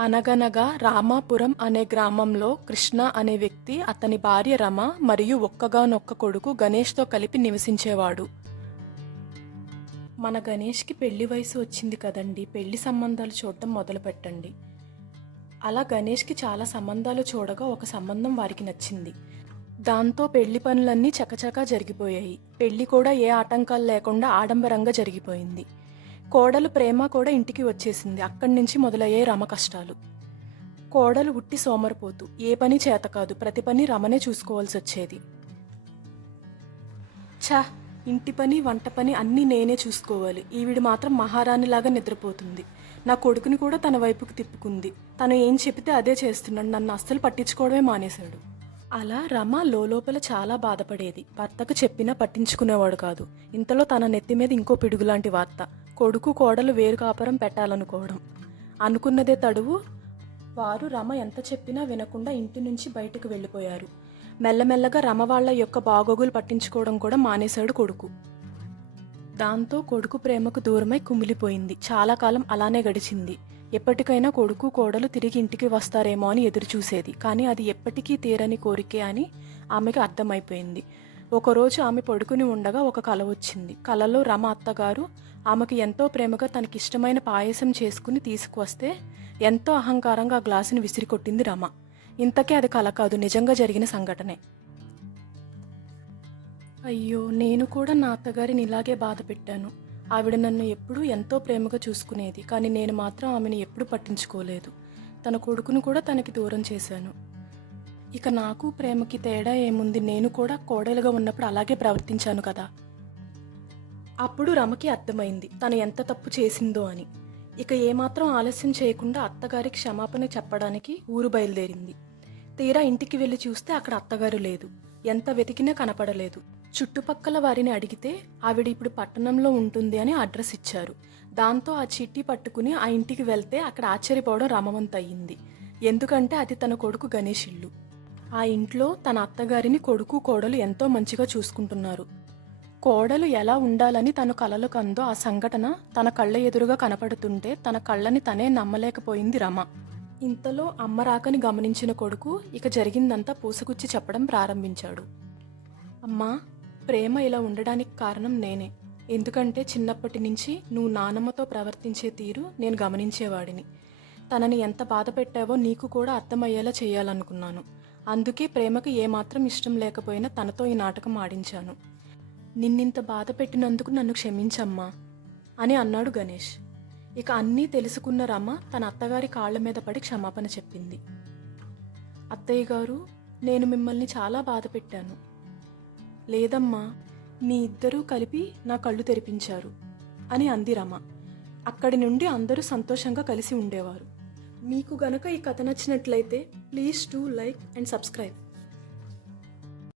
అనగనగా రామాపురం అనే గ్రామంలో కృష్ణ అనే వ్యక్తి, అతని భార్య రమ మరియు ఒక్కగానొక్క కొడుకు గణేష్తో కలిపి నివసించేవాడు. మన గణేష్కి పెళ్లి వయసు వచ్చింది కదండి, పెళ్లి సంబంధాలు చూడటం మొదలు పెట్టండి. అలా గణేష్కి చాలా సంబంధాలు చూడగా ఒక సంబంధం వారికి నచ్చింది. దాంతో పెళ్లి పనులన్నీ చకచకా జరిగిపోయాయి. పెళ్లి కూడా ఏ ఆటంకాలు లేకుండా ఆడంబరంగా జరిగిపోయింది. కోడలు ప్రేమ కూడా ఇంటికి వచ్చేసింది. అక్కడి నుంచి మొదలయ్యాయి రమ కష్టాలు. కోడలు ఉట్టి సోమరిపోతు, ఏ పని చేత కాదు, ప్రతి పని రమనే చూసుకోవాల్సి వచ్చేది. ఛ, ఇంటి పని వంట పని అన్నీ నేనే చూసుకోవాలి, ఈవిడ మాత్రం మహారాణిలాగా నిద్రపోతుంది. నా కొడుకుని కూడా తన వైపుకు తిప్పుకుంది. తను ఏం చెబితే అదే చేస్తున్నాడు, నన్ను అస్సలు పట్టించుకోవడమే మానేశాడు. అలా రమ లోపల చాలా బాధపడేది. భర్తకు చెప్పినా పట్టించుకునేవాడు కాదు. ఇంతలో తన నెత్తి మీద ఇంకో పిడుగులాంటి వార్త. కొడుకు కోడలు వేరు కాపురం పెట్టాలనుకోవడం. అనుకున్నదే తడువు. వారు రమ ఎంత చెప్పినా వినకుండా ఇంటి నుంచి బయటకు వెళ్ళిపోయారు. మెల్లమెల్లగా రమ వాళ్ళ యొక్క బాగోగులు పట్టించుకోవడం కూడా మానేశాడు కొడుకు. దాంతో కొడుకు ప్రేమకు దూరమై కుమిలిపోయింది. చాలా కాలం అలానే గడిచింది. ఎప్పటికైనా కొడుకు కోడలు తిరిగి ఇంటికి వస్తారేమో అని ఎదురు చూసేది. కానీ అది ఎప్పటికీ తీరని కోరికే అని ఆమెకు అర్థమైపోయింది. ఒకరోజు ఆమె పడుకుని ఉండగా ఒక కల వచ్చింది. కలలో రమ అత్తగారు ఆమెకు ఎంతో ప్రేమగా తనకిష్టమైన పాయసం చేసుకుని తీసుకువస్తే ఎంతో అహంకారంగా ఆ గ్లాసుని విసిరికొట్టింది రమ. ఇంతకే అది కల కాదు, నిజంగా జరిగిన సంఘటనే. అయ్యో, నేను కూడా నా అత్తగారిని ఇలాగే బాధ పెట్టాను. ఆవిడ నన్ను ఎప్పుడూ ఎంతో ప్రేమగా చూసుకునేది, కానీ నేను మాత్రం ఆమెను ఎప్పుడూ పట్టించుకోలేదు. తన కొడుకును కూడా తనకి దూరం చేశాను. ఇక నాకు ప్రేమకి తేడా ఏముంది, నేను కూడా కోడలుగా ఉన్నప్పుడు అలాగే ప్రవర్తించాను కదా. అప్పుడు రమకి అర్థమైంది తను ఎంత తప్పు చేసిందో అని. ఇక ఏమాత్రం ఆలస్యం చేయకుండా అత్తగారికి క్షమాపణ చెప్పడానికి ఊరు బయలుదేరింది. తీరా ఇంటికి వెళ్ళి చూస్తే అక్కడ అత్తగారు లేదు. ఎంత వెతికినా కనపడలేదు. చుట్టుపక్కల వారిని అడిగితే ఆవిడ ఇప్పుడు పట్టణంలో ఉంటుంది అని అడ్రస్ ఇచ్చారు. దాంతో ఆ చిట్టి పట్టుకుని ఆ ఇంటికి వెళ్తే అక్కడ ఆశ్చర్యపోవడం రమవంతయ్యింది. ఎందుకంటే అది తన కొడుకు గణేష్ ఇల్లు. ఆ ఇంట్లో తన అత్తగారిని కొడుకు కోడలు ఎంతో మంచిగా చూసుకుంటున్నారు. కోడలు ఎలా ఉండాలని తను కలలు కందో ఆ సంఘటన తన కళ్ళ ఎదురుగా కనపడుతుంటే తన కళ్ళని తనే నమ్మలేకపోయింది రమ. ఇంతలో అమ్మ రాకని గమనించిన కొడుకు ఇక జరిగిందంతా పూసగుచ్చి చెప్పడం ప్రారంభించాడు. అమ్మా, ప్రేమ ఇలా ఉండడానికి కారణం నేనే. ఎందుకంటే చిన్నప్పటి నుంచి నువ్వు నానమ్మతో ప్రవర్తించే తీరు నేను గమనించేవాడిని. తనని ఎంత బాధ పెట్టావో నీకు కూడా అర్థమయ్యేలా చేయాలనుకున్నాను. అందుకే ప్రేమకు ఏమాత్రం ఇష్టం లేకపోయినా తనతో ఈ నాటకం ఆడించాను. నిన్నింత బాధ పెట్టినందుకు నన్ను క్షమించమ్మా అని అన్నాడు గణేష్. ఇక అన్నీ తెలుసుకున్న రమ తన అత్తగారి కాళ్ల మీద పడి క్షమాపణ చెప్పింది. అత్తయ్య గారు, నేను మిమ్మల్ని చాలా బాధ పెట్టాను. లేదమ్మా, మీ ఇద్దరూ కలిపి నా కళ్ళు తెరిపించారు అని అంది రమ. అక్కడి నుండి అందరూ సంతోషంగా కలిసి ఉండేవారు. మీకు గనక ఈ కథ నచ్చినట్లయితే please do like and subscribe.